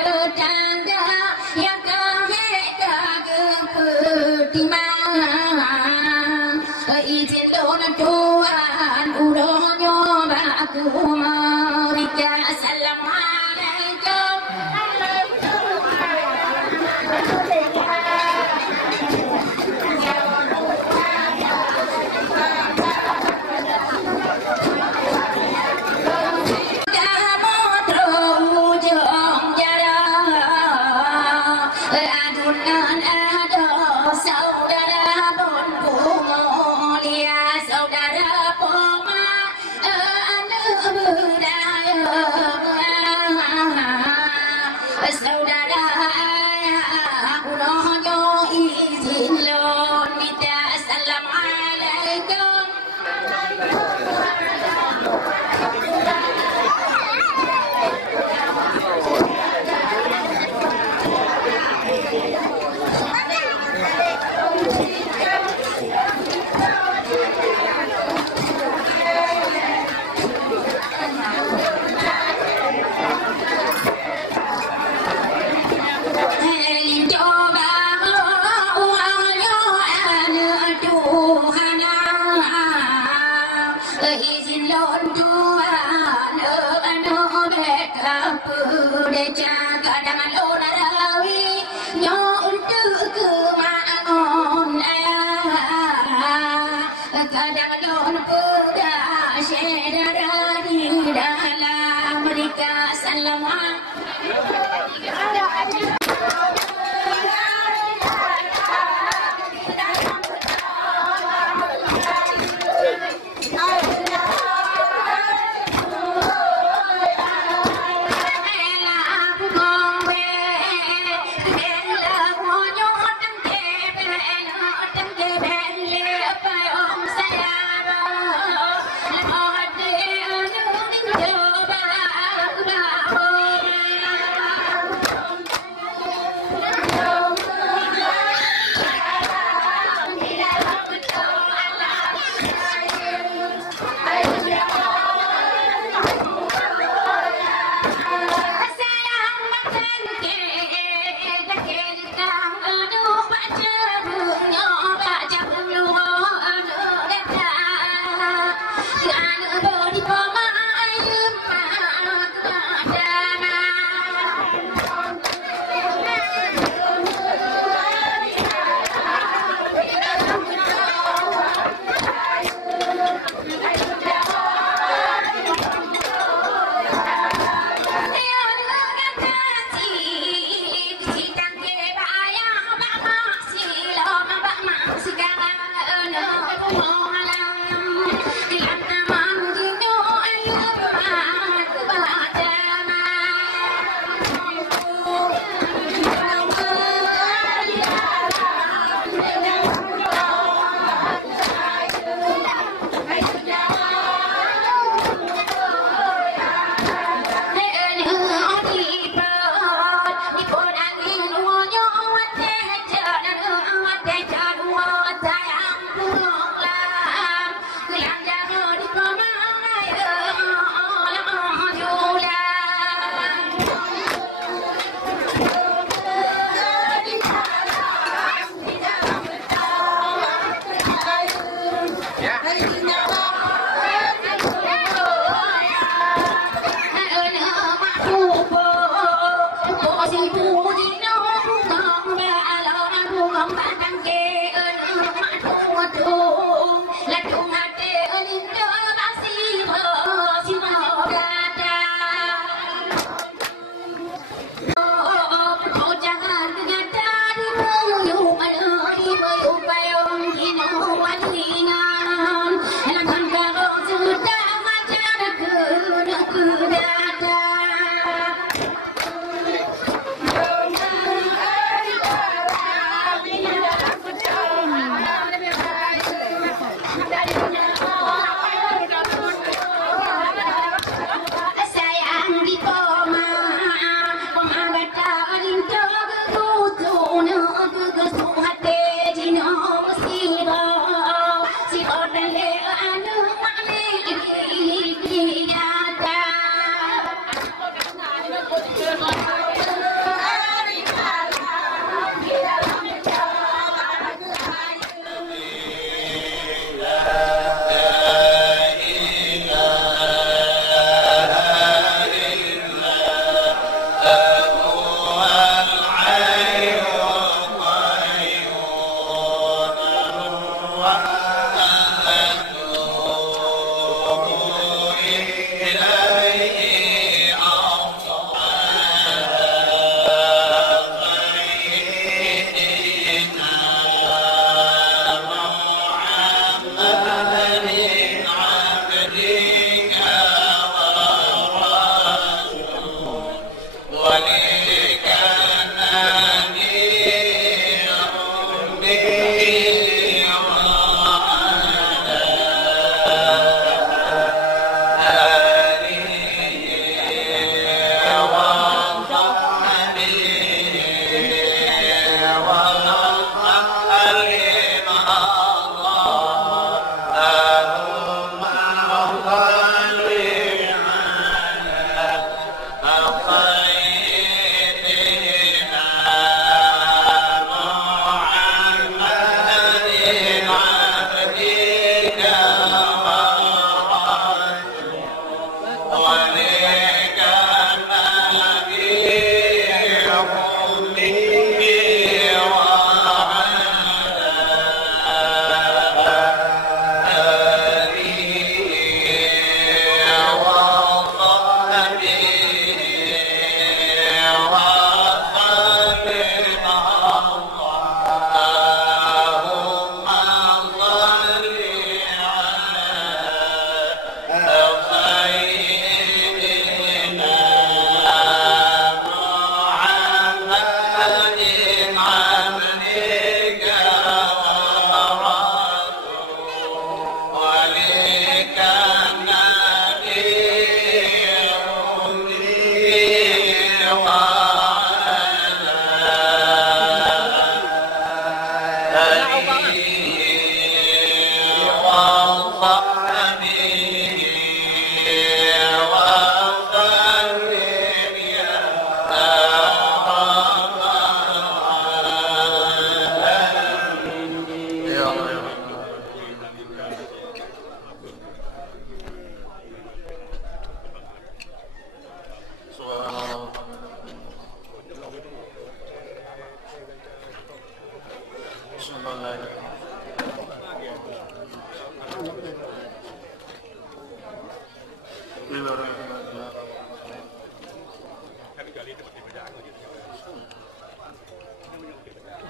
bertanda yang mereka kepertimang izin doa Tuhan urohnya aku mereka assalamualaikum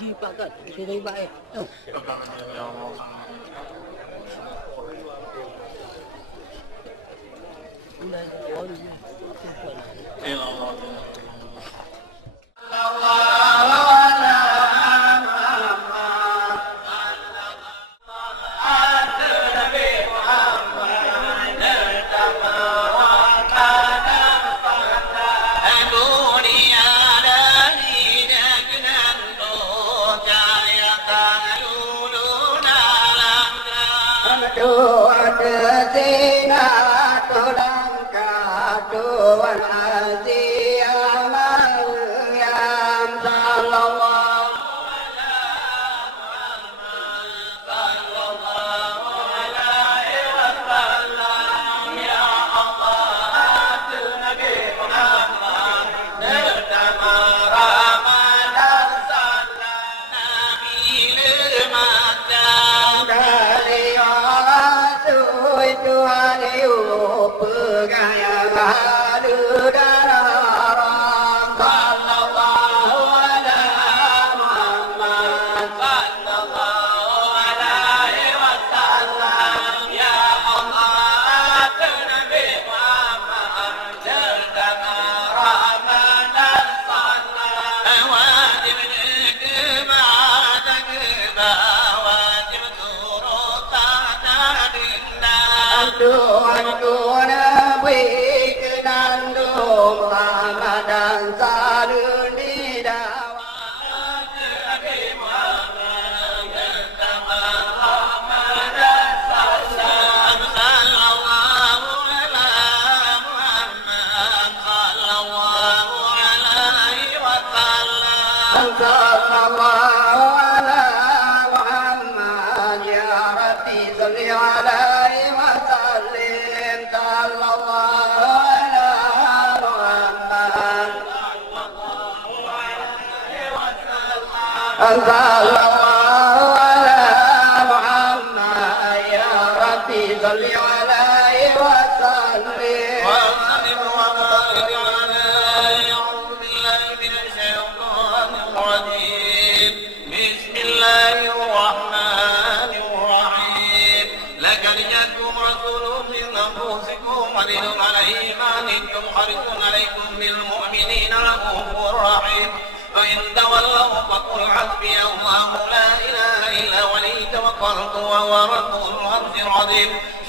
ji pakat sini baik.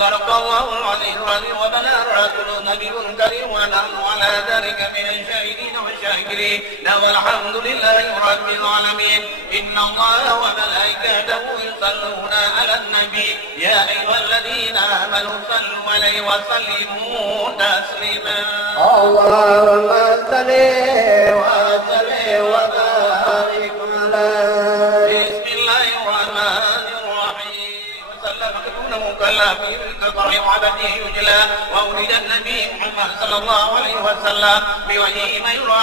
صدق الله العظيم وبلغ رسوله النبي الكريم ونحن على ذلك من الشاهدين والشاكرين والحمد لله رب العالمين. إن الله وملائكته يصلون على النبي يا أيها الذين آمنوا صلوا عليه وسلموا تسليما. اللهم صل وسلم وبارك عليه. بسم الله الرحمن الرحيم. وسلم كل مكلف كفر وعبده يجلى وولد النبي محمد صلى الله عليه وسلم بوجهه ما يرى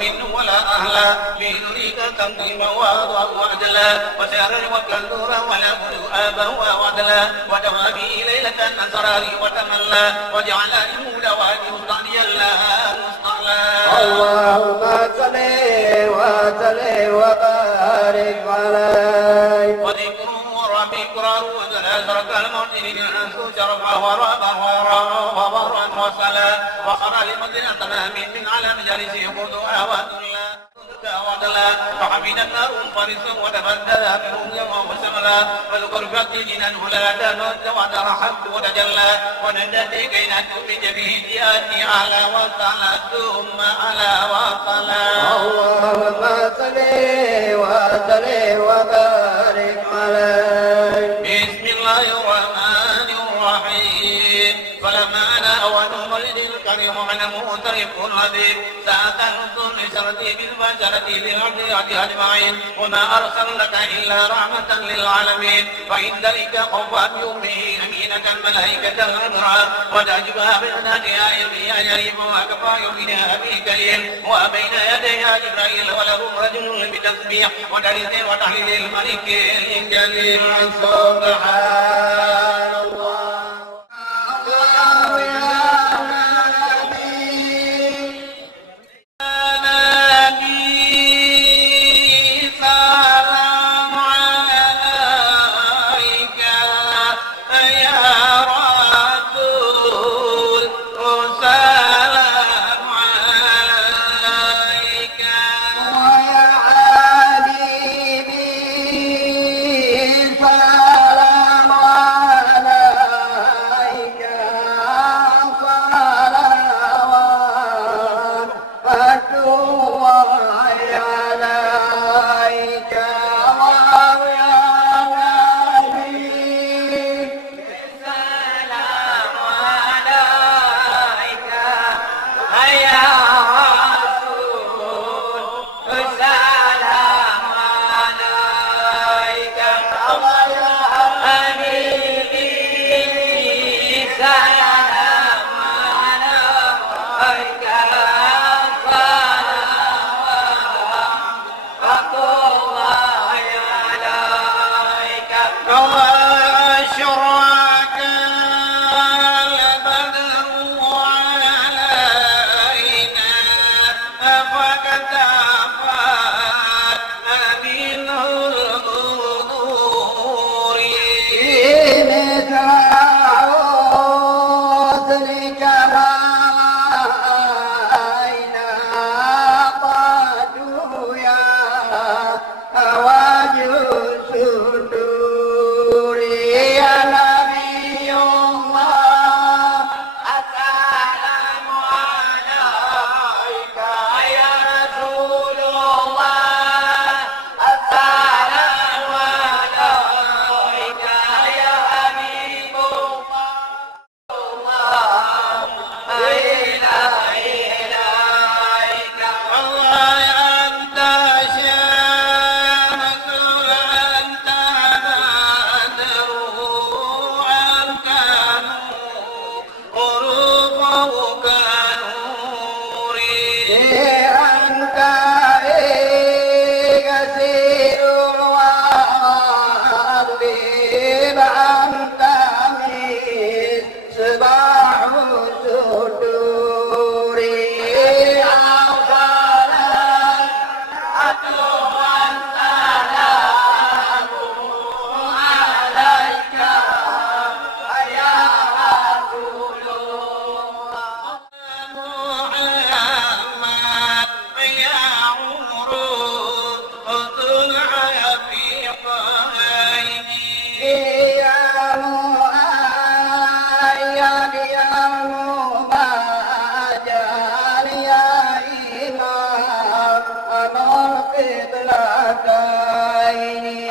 منه ولا أهلا بنريك تنظيما وأضاء وعدلا وسارا وكالنورا ولا بلو آبا وعدلا ودوابي ليلة الأسرار وتملى وجعل الهدى وادي الله مصطلى. اللهم صل وسلم وبارك عليه. وذكر ربي قرار وزلازل المعتدين الأنسو شرفا ورابا وبرا وسلا وقرى لمدن تمام من على مجالس خذوها وذلا وعدلا فحمد النار فرس وتبدل منهم يوم وسملا فذكر فقدنا ولا دنوت ودر حمد وتجلى وندتي كي نكتب بجبهتي على وصلا ثم على وصلا. اللهم صل وسلم وبارك عليه. بسم الله الرحمن الرحيم. فلما أنا أول مولد الكريم أنا مغترف الذي سأت الرسول لشرتي بالبشرة بالعبد أجمعين وما أرسلنك إلا رحمة للعالمين. فإن ذلك خوفا يومه أمينة الملائكة الأبرار وتعجبها بأناتها يليها يريب وكفى يومها بكريم وبين يديها جبرائيل وله رجل بتسبيح وتعليل وتحليل الملك الجليل. سبحان الله. نبي سلام عليك الله يا نبي السلام عليك يا رسول السلام عليك حبيبي سلام عليك صلوات الله عليك وأشرق البدر علينا فاكتفت منه البدور السلام عليك يا رسول الله السلام عليك يا حبيب الله إليك الله أنت شمس أنت بدر أنت غروبك نوري أنت كثير وعظيم أنت مصباح صدوري محمد يا عمر طلع في عيني يا مؤيد يا مباجل يا إمام القبلتين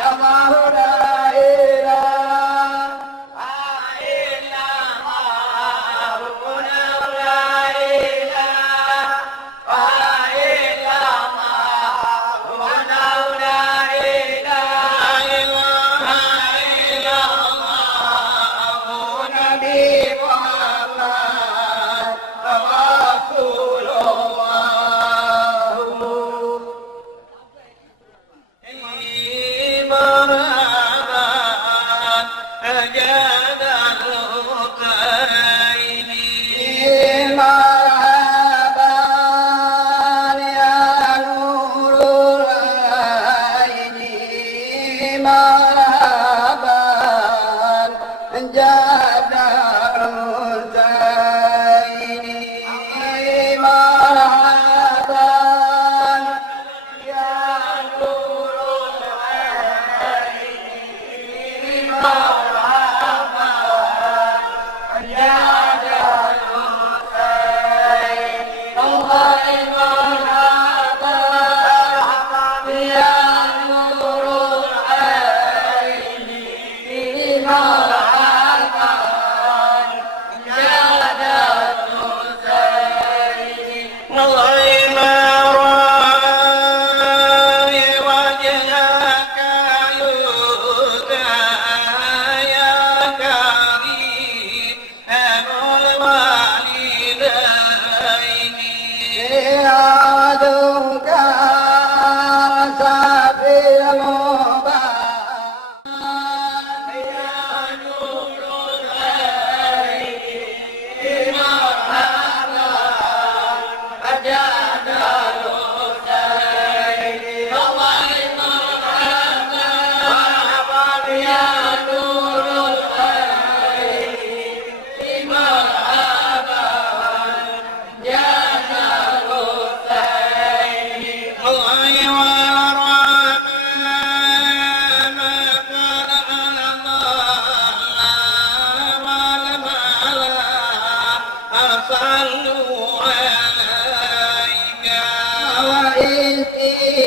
الله لا إله إلا الله لا إله إلا الله لا إله إلا الله نبي محمد رسول الله إيمان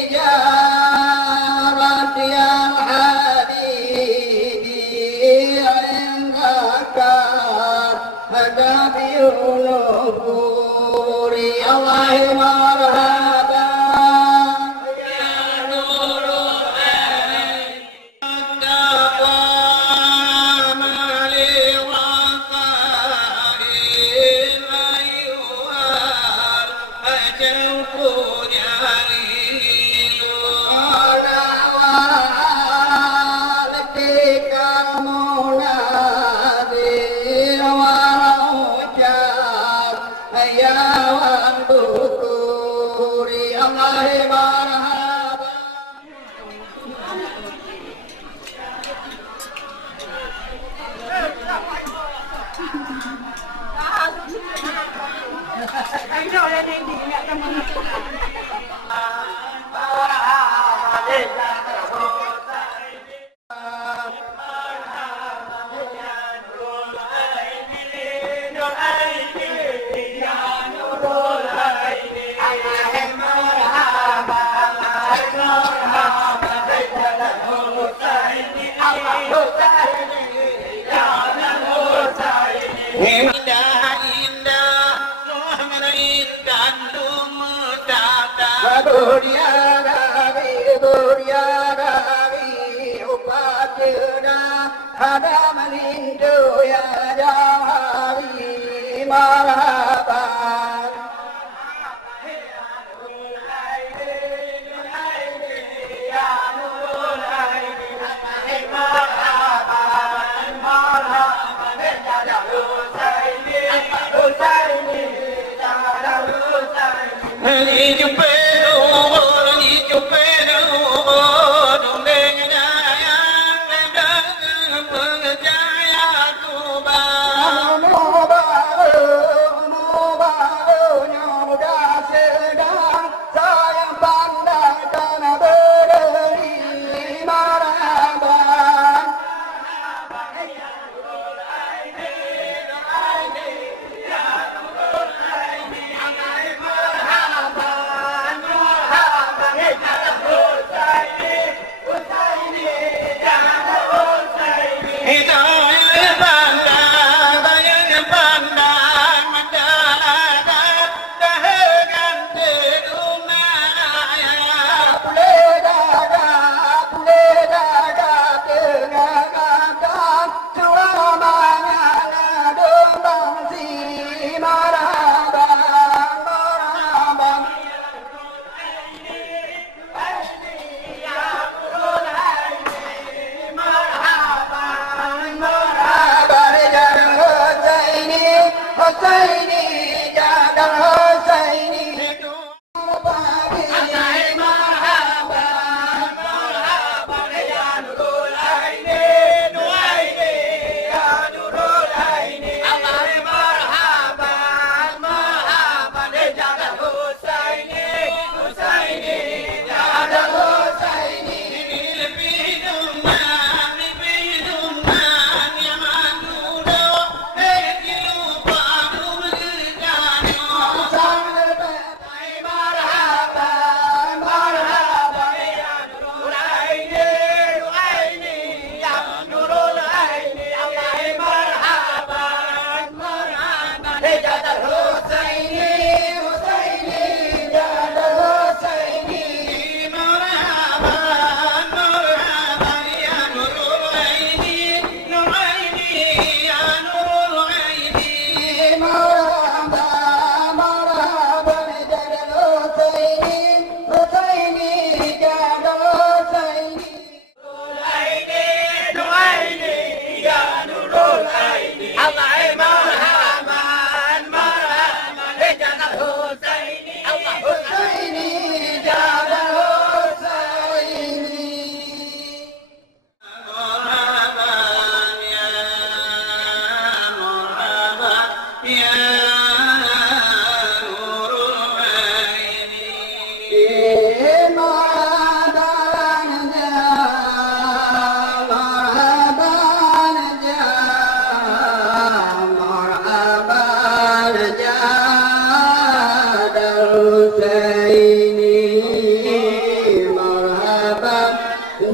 بالتجارة يا حبيبي عندك هدى النفور الله مرحبا يا نور التقوى مالي وقاري أيها الجوف جليل على والدك منادي وروجك يا والذكور الله مرحبا Bur ya Nabi upatuna ada menindu ya Jawabi marhaban Hãy subscribe cho kênh Ghiền Mì Gõ để không bỏ lỡ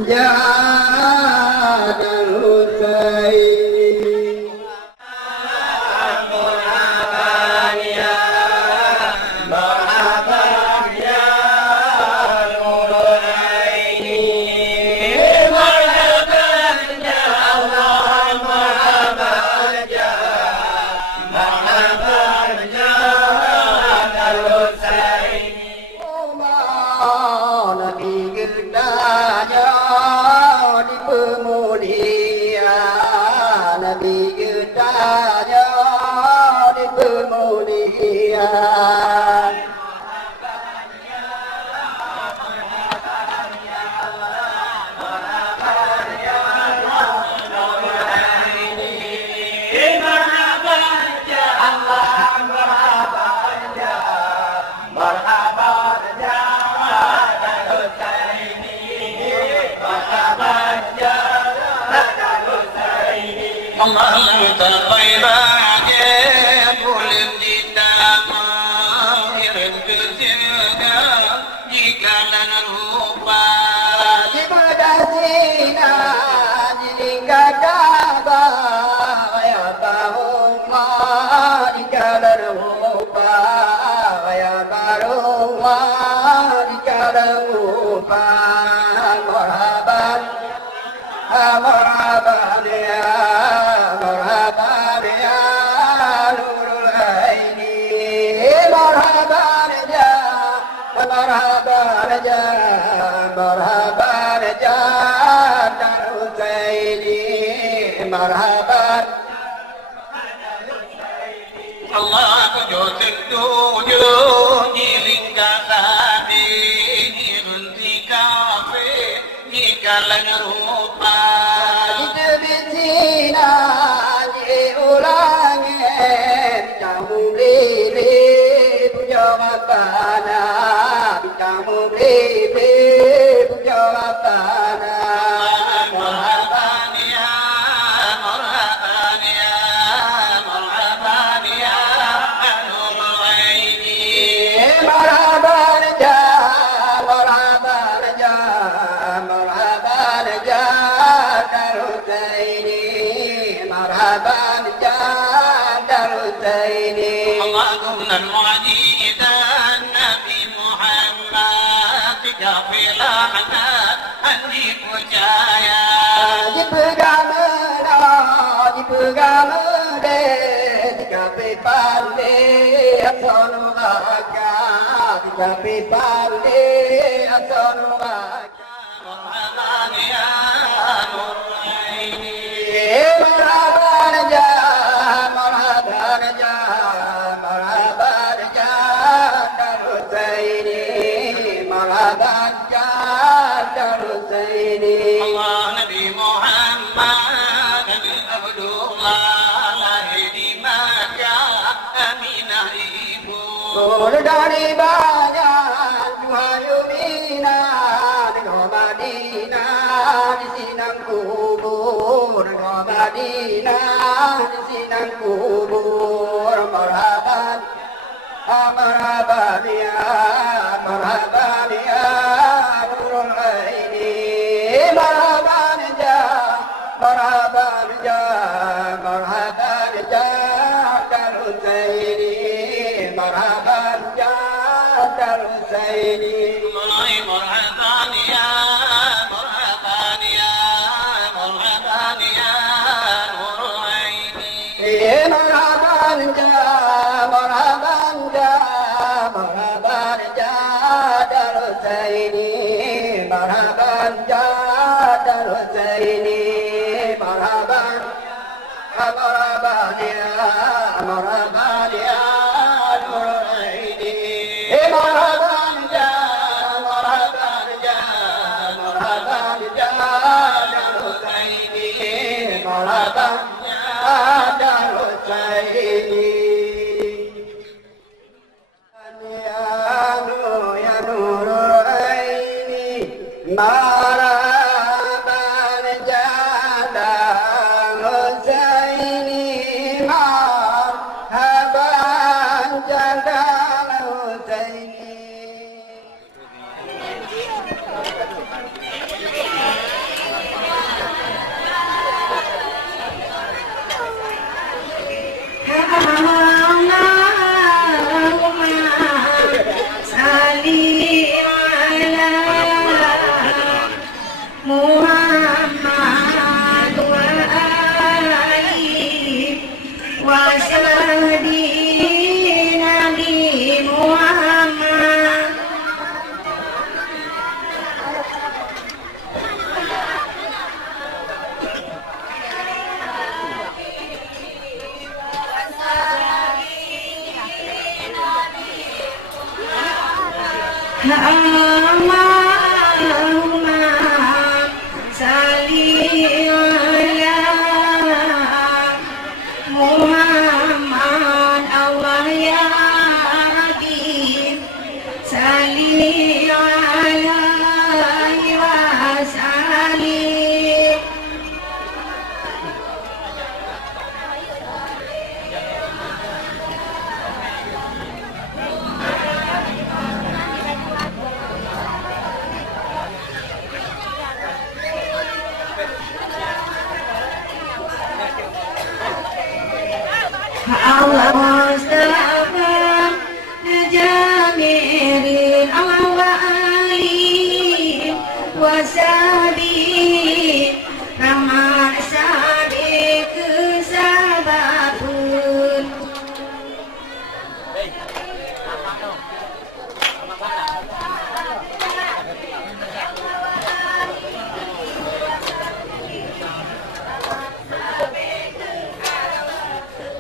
جاد الحسين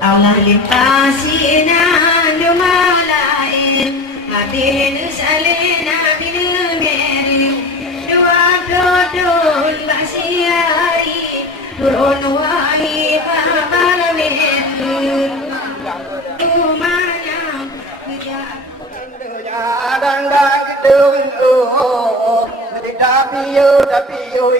Allah limpasina dumalain Abin salina bil meri Dua dodol basiari Turun wai kabar menur Umanya Đang đường tapi you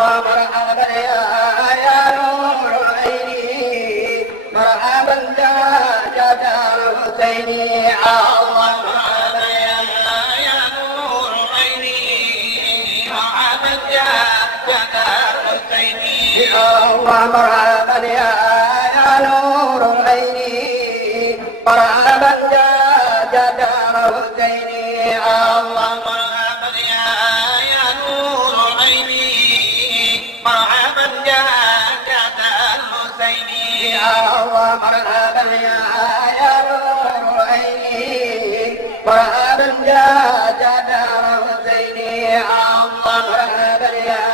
Allah marhaba ya nur aini marhaban jadal husaini Allah marhaba ya nur aini marhaban jadal husaini Allah marhaba ya nur aini marhaban jadal husaini Allah مرحبا يا نور عيني مرحبا يا جدار حسيني الله مرحبا يا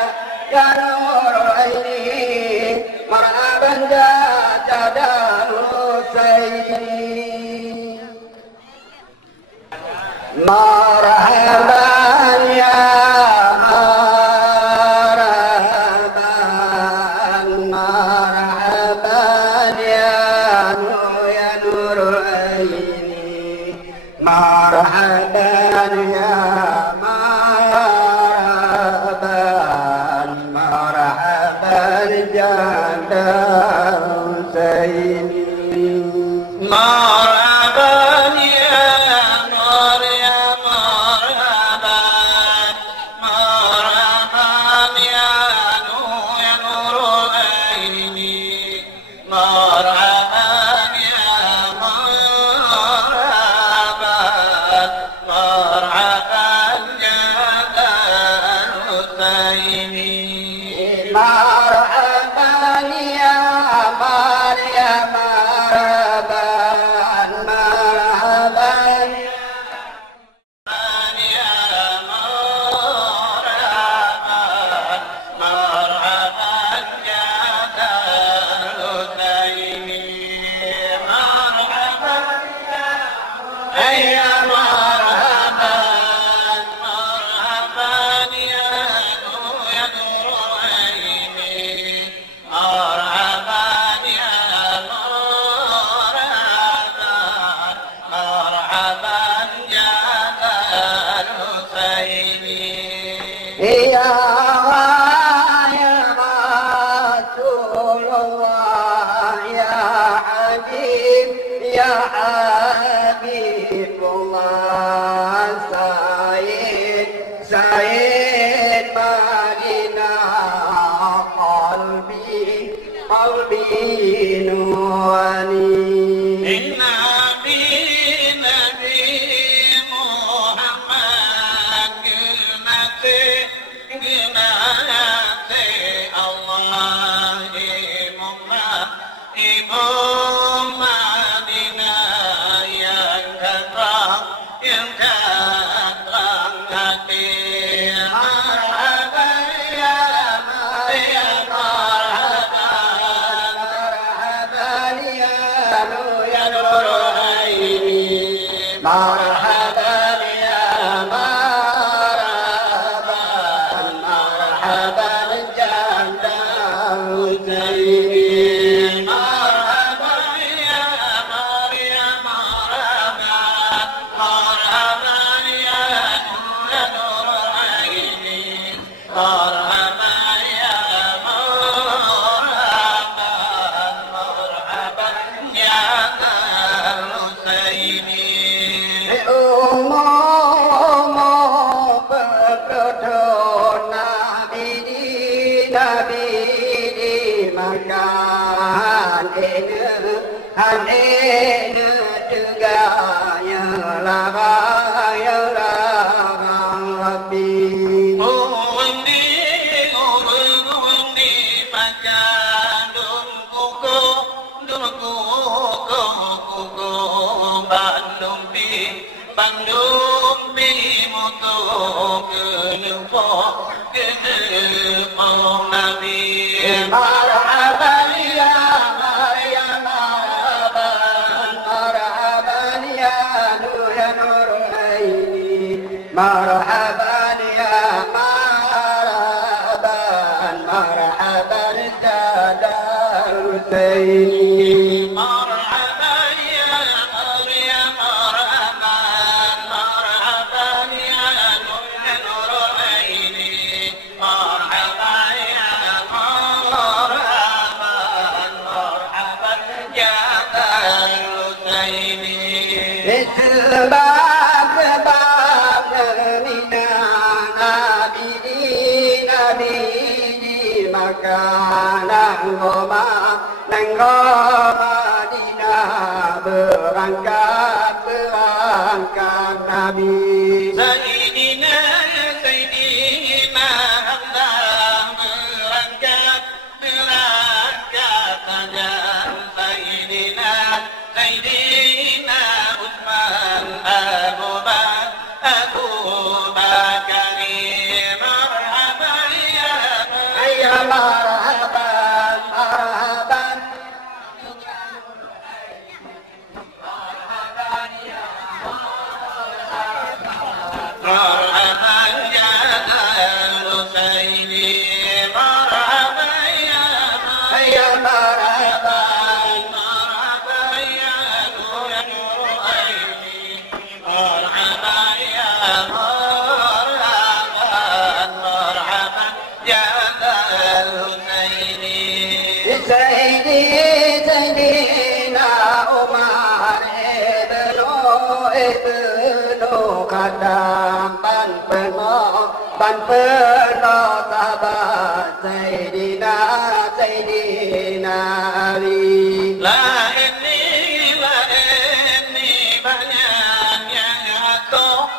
نور عيني مرحبا يا جدار حسيني مرحبا يا makan ini juga ya Rabbi. Marhaban ya Maryam, marhaban ya Nur Aini, marhaban ya marhaban Jadal Husaini. مرحبا يا مريم مرحبا يا نور عيني مرحبا يا مرحبا يا ذا الحسين. Sebab mina nabi makanan ngoma Madinah berangkat Nabi. Sayyidina Sayyidina Allah berangkat saja. Sayyidina Sayyidina Utsman Abu Bakar marhaban ya Marhaban مرحبا يا الحسين مرحبا يا مرحبا يا نور عيني مرحبا يا مرحبا يا ذا الحسين. Sayyidina Umar ibnu Khaddam ban penuh sahabat Sayyidina Ali. La ini banyak yang atur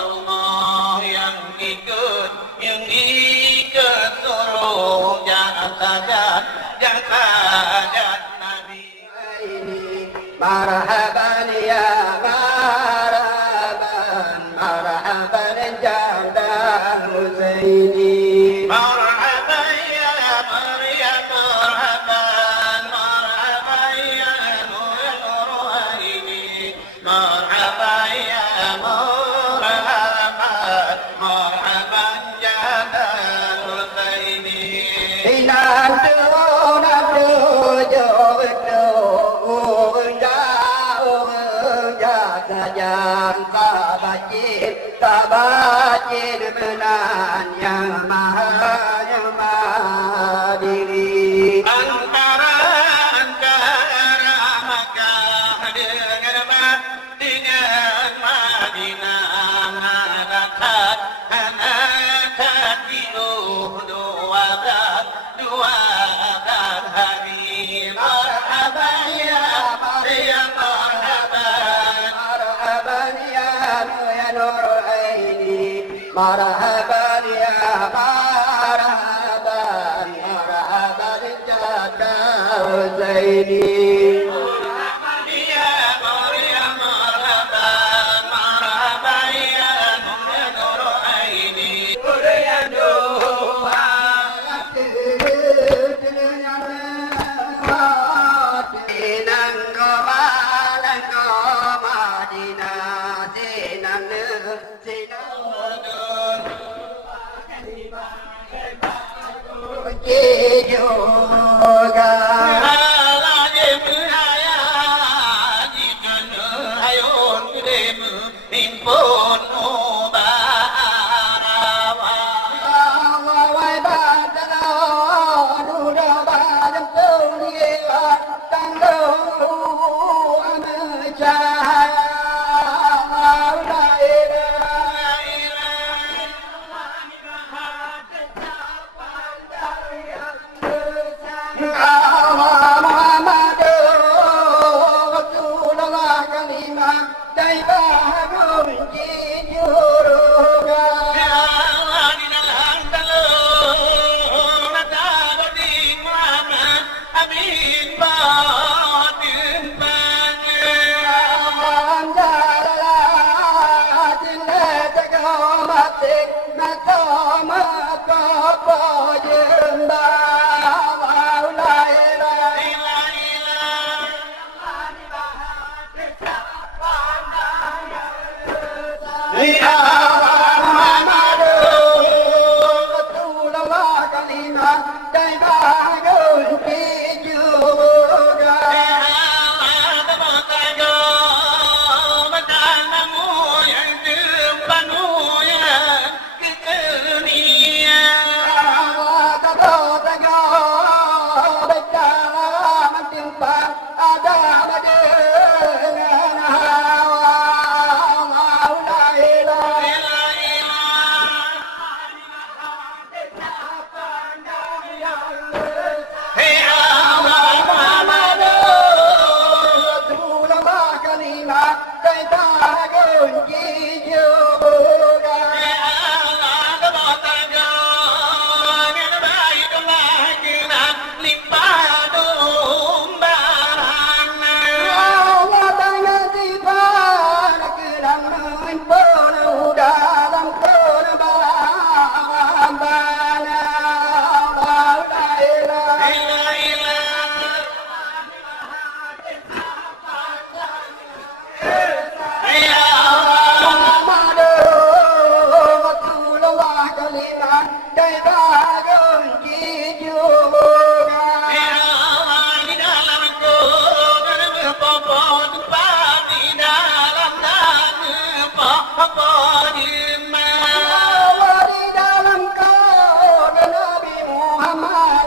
Allah yang ikut suruh jangan Nabi. Marhaban ya marhaban Jadal Husaini. مرحبا يا مريم مرحبا يا نور عيني مرحبا يا مرحبا جادا الحسيني. Nanti Tabajir menan yang maha diri. Antara Makkah dengan Madinah anak dua hari. Marhaban ya Maryam Marhaban ya Nur Aini, marhaban ya marhaban Jadal Husaini.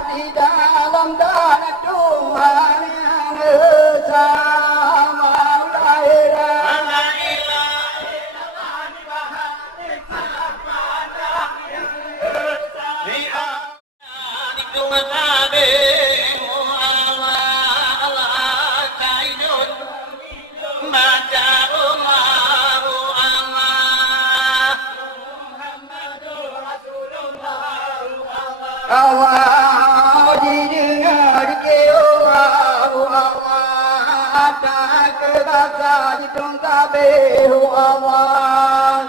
di dalam tanah Tuhan yang sama lahirah. Allah didengar kira Allah tak kerasa hitung tabih Allah.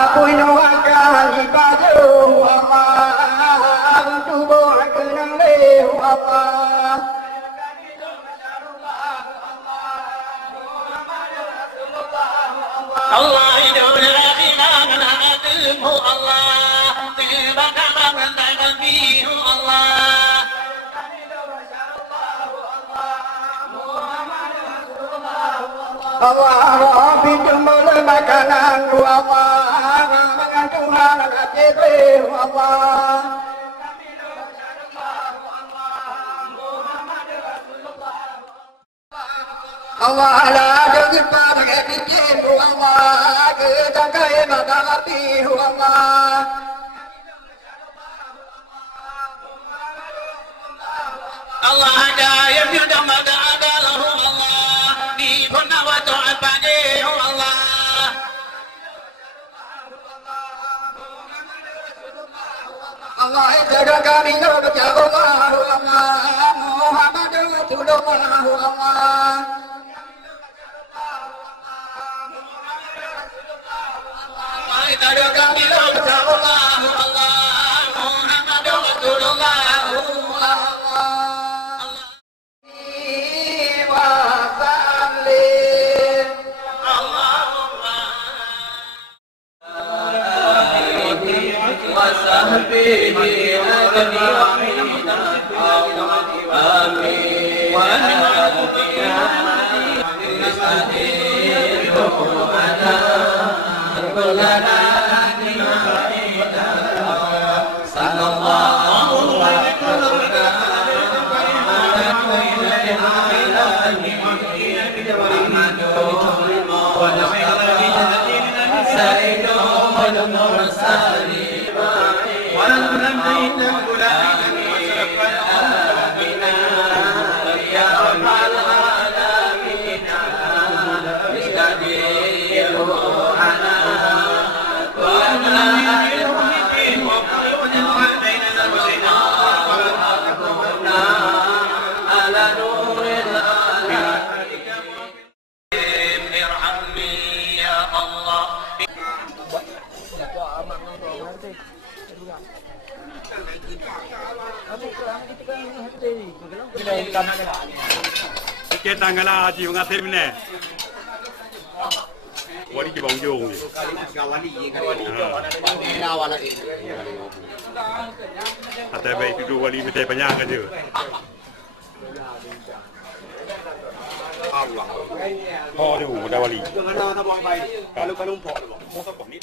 Aku doakan ibadah Allah untuk buat kenang lehu Allah. Allah hidupnya akhirana adilmu Allah Tiba-tiba mendapat bihu Allah Allah pintu mulai makanan Allah dengan Tuhan hati lehu Allah. Allah la jadi pada kebikin Allah kita kaya maka hati Allah. Allah ada yang sudah mada adalah Allah di puna wa ta'al pagi Allah Allah jaga kami baca Allah Muhammad Rasulullah Allah. Jaga kami baca Allah Muhammad Rasulullah Kita ngala aji nga termine. Wali ki bang jong. Ate baik itu wali mete banyak aja. Allah. Oh, dia udah wali. Kalau kalau pok, mau tak pok ni.